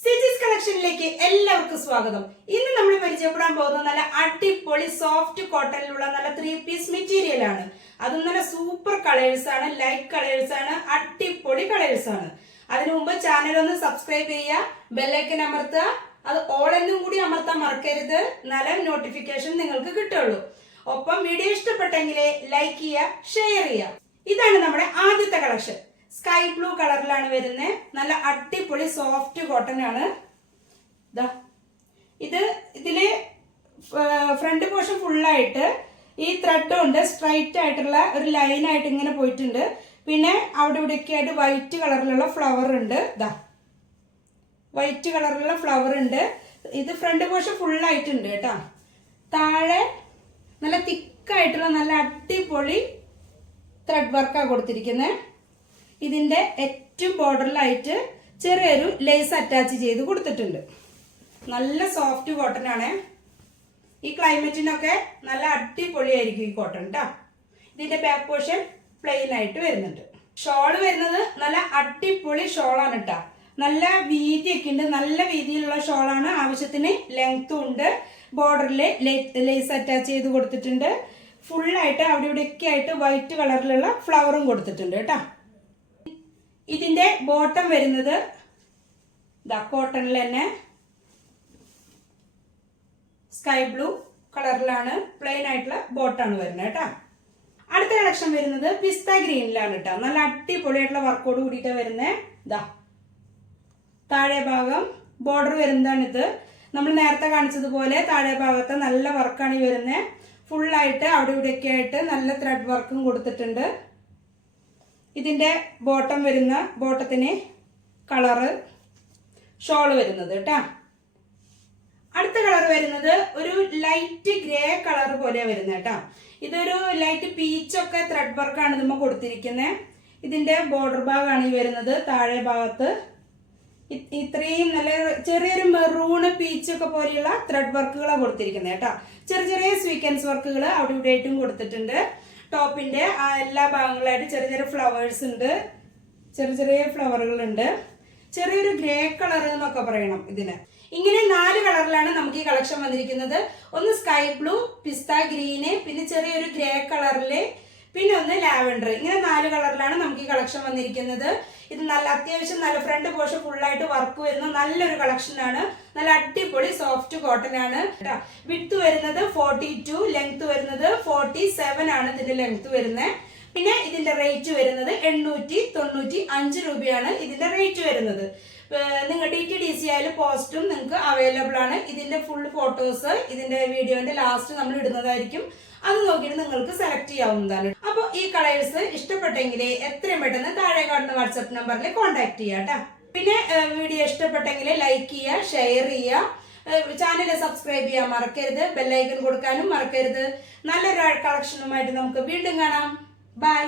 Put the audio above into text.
സിജിസ് കളക്ഷനിലേക്ക് എല്ലാവർക്കും സ്വാഗതം. ഇന്ന് നമ്മൾ പരിചയപ്പെടാൻ പോകുന്ന നല്ല അടിപൊളി സോഫ്റ്റ് കോട്ടണിലുള്ള നല്ല 3 പീസ് മെറ്റീരിയൽ ആണ്. അതും നല്ല സൂപ്പർ കളേഴ്സ് ആണ്, ലൈറ്റ് കളേഴ്സ് ആണ്, അടിപൊളി കളേഴ്സ് ആണ്. അതിനു മുമ്പ് ചാനൽ ഒന്ന് സബ്സ്ക്രൈബ് ചെയ്യുക, ബെല്ലൈക്കൻ അമർത്തുക, അത് ഓൾ എന്നും കൂടി അമർത്താൻ മറക്കരുത്. നല്ല നോട്ടിഫിക്കേഷൻ നിങ്ങൾക്ക് കിട്ടുള്ളൂ. ഒപ്പം വീഡിയോ ഇഷ്ടപ്പെട്ടെങ്കിൽ ലൈക്ക് ചെയ്യുക, ഷെയർ ചെയ്യുക. ഇതാണ് നമ്മുടെ ആദ്യത്തെ കളക്ഷൻ. സ്കൈ ബ്ലൂ കളറിലാണ് വരുന്നത്. നല്ല അടിപൊളി സോഫ്റ്റ് കോട്ടൺ ആണ്. ഇതില് ഫ്രണ്ട് പോർഷൻ ഫുള്ളായിട്ട് ഈ ത്രെഡ് കൊണ്ട് സ്ട്രൈറ്റ് ആയിട്ടുള്ള ഒരു ലൈൻ ആയിട്ട് ഇങ്ങനെ പോയിട്ടുണ്ട്. പിന്നെ അവിടെ ഇവിടെയൊക്കെ ആയിട്ട് വൈറ്റ് കളറിലുള്ള ഫ്ലവർ ഉണ്ട്. വൈറ്റ് കളറിലുള്ള ഫ്ലവർ ഉണ്ട്. ഇത് ഫ്രണ്ട് പോർഷൻ ഫുള്ളായിട്ടുണ്ട് കേട്ടോ. താഴെ നല്ല തിക്കായിട്ടുള്ള നല്ല അടിപൊളി ത്രെഡ് വർക്കാണ് കൊടുത്തിരിക്കുന്നത്. ഇതിന്റെ ഏറ്റവും ബോർഡറിലായിട്ട് ചെറിയൊരു ലേസ് അറ്റാച്ച് ചെയ്ത് കൊടുത്തിട്ടുണ്ട്. നല്ല സോഫ്റ്റ് കോട്ടൺ ആണ്. ഈ ക്ലൈമറ്റിനൊക്കെ നല്ല അടിപൊളിയായിരിക്കും ഈ കോട്ടൺ കേട്ടോ. ഇതിന്റെ ബാക്ക് പോർഷൻ പ്ലെയിൻ ആയിട്ട് വരുന്നുണ്ട്. ഷോള് വരുന്നത് നല്ല അടിപൊളി ഷോളാണ് കേട്ടോ. നല്ല വീതിയൊക്കെ ഉണ്ട്. നല്ല വീതിയിലുള്ള ഷോളാണ്. ആവശ്യത്തിന് ലെങ്ത്തും ഉണ്ട്. ബോർഡറിൽ ലേസ് അറ്റാച്ച് ചെയ്ത് കൊടുത്തിട്ടുണ്ട്. ഫുള്ളായിട്ട് അവിടെ ഇവിടെയൊക്കെ ആയിട്ട് വൈറ്റ് കളറിലുള്ള ഫ്ലവറും കൊടുത്തിട്ടുണ്ട് കേട്ടോ. ഇതിന്റെ ബോട്ടം വരുന്നത് കോട്ടണിൽ തന്നെ സ്കൈ ബ്ലൂ കളറിലാണ്. പ്ലെയിൻ ആയിട്ടുള്ള ബോട്ടാണ് വരുന്നത് കേട്ടോ. അടുത്ത കളക്ഷൻ വരുന്നത് പിസ്ത ഗ്രീനിലാണ് കേട്ടോ. നല്ല അടിപൊളിയായിട്ടുള്ള വർക്കോട് കൂടിയിട്ട് വരുന്നത്. താഴെ ഭാഗം ബോർഡർ വരുന്നതാണിത്. നമ്മൾ നേരത്തെ കാണിച്ചതുപോലെ താഴെ ഭാഗത്ത് നല്ല വർക്കാണ് ഈ വരുന്നത്. ഫുള്ളായിട്ട് അവിടെ ഇവിടെയൊക്കെ ആയിട്ട് നല്ല ത്രെഡ് വർക്കും കൊടുത്തിട്ടുണ്ട്. ഇതിന്റെ ബോട്ടം വരുന്ന ബോട്ടത്തിന് കളറ് ഷോള് വരുന്നത് കേട്ടോ. അടുത്ത കളർ വരുന്നത് ഒരു ലൈറ്റ് ഗ്രേ കളർ പോലെ വരുന്നത് കേട്ടോ. ഇതൊരു ലൈറ്റ് പീച്ചൊക്കെ ത്രെഡ് വർക്കാണ് നമ്മൾ കൊടുത്തിരിക്കുന്നത്. ഇതിന്റെ ബോർഡർ ഭാഗമാണ് ഈ വരുന്നത്. താഴെ ഭാഗത്ത് ഇത്രയും നല്ല ചെറിയൊരു മെറൂണ് പീച്ചൊക്കെ പോലെയുള്ള ത്രെഡ് വർക്കുകളാണ് കൊടുത്തിരിക്കുന്നത് കേട്ടോ. ചെറിയ ചെറിയ സ്വീക്വൻസ് വർക്കുകൾ അവിടെ ഇവിടെ ആയിട്ടും കൊടുത്തിട്ടുണ്ട്. ടോപ്പിന്റെ എല്ലാ ഭാഗങ്ങളായിട്ട് ചെറിയ ചെറിയ ഫ്ലവേഴ്സ് ഉണ്ട്. ചെറിയ ചെറിയ ഫ്ലവറുകളുണ്ട്. ചെറിയൊരു ഗ്രേ കളർ എന്നൊക്കെ പറയണം ഇതിന്. ഇങ്ങനെ 4 കളറിലാണ് നമുക്ക് ഈ കളക്ഷൻ വന്നിരിക്കുന്നത്. ഒന്ന് സ്കൈ ബ്ലൂ, പിസ്ത ഗ്രീന്, പിന്നെ ചെറിയൊരു ഗ്രേ കളറില്, പിന്നെ ഒന്ന് ലാവൻഡർ. ഇങ്ങനെ 4 കളറിലാണ് നമുക്ക് ഈ കളക്ഷൻ വന്നിരിക്കുന്നത്. ഇത് നല്ല അത്യാവശ്യം നല്ല ഫ്രണ്ട് പോർഷൻ ഫുള്ളായിട്ട് വർക്ക് വരുന്ന നല്ലൊരു കളക്ഷൻ ആണ്. നല്ല അടിപൊളി സോഫ്റ്റ് കോട്ടൺ ആണ്. വിഡ്ത്ത് വരുന്നത് 42, ലെങ്ത് വരുന്നത് 47 ആണ് ഇതിന്റെ ലെങ്ത് വരുന്നത്. പിന്നെ ഇതിന്റെ റേറ്റ് വരുന്നത് 895 രൂപയാണ് ഇതിന്റെ റേറ്റ് വരുന്നത്. നിങ്ങൾ DTDC ആയാലും പോസ്റ്റും നിങ്ങൾക്ക് അവൈലബിൾ ആണ്. ഇതിന്റെ ഫുൾ ഫോട്ടോസ് ഇതിന്റെ വീഡിയോന്റെ ലാസ്റ്റ് നമ്മൾ ഇടുന്നതായിരിക്കും. അത് നോക്കിയിട്ട് നിങ്ങൾക്ക് സെലക്ട് ചെയ്യാവുന്നതാണ്. അപ്പോൾ ഈ കളേഴ്സ് ഇഷ്ടപ്പെട്ടെങ്കിൽ എത്രയും പെട്ടെന്ന് താഴെ കാണുന്ന വാട്സ്ആപ്പ് നമ്പറിൽ കോൺടാക്ട് ചെയ്യാം കേട്ടോ. പിന്നെ വീഡിയോ ഇഷ്ടപ്പെട്ടെങ്കിൽ ലൈക്ക് ചെയ്യുക, ഷെയർ ചെയ്യുക, ചാനൽ സബ്സ്ക്രൈബ് ചെയ്യാൻ മറക്കരുത്, ബെല്ലൈക്കൺ കൊടുക്കാനും മറക്കരുത്. നല്ലൊരു കളക്ഷനുമായിട്ട് നമുക്ക് വീണ്ടും കാണാം. ബൈ.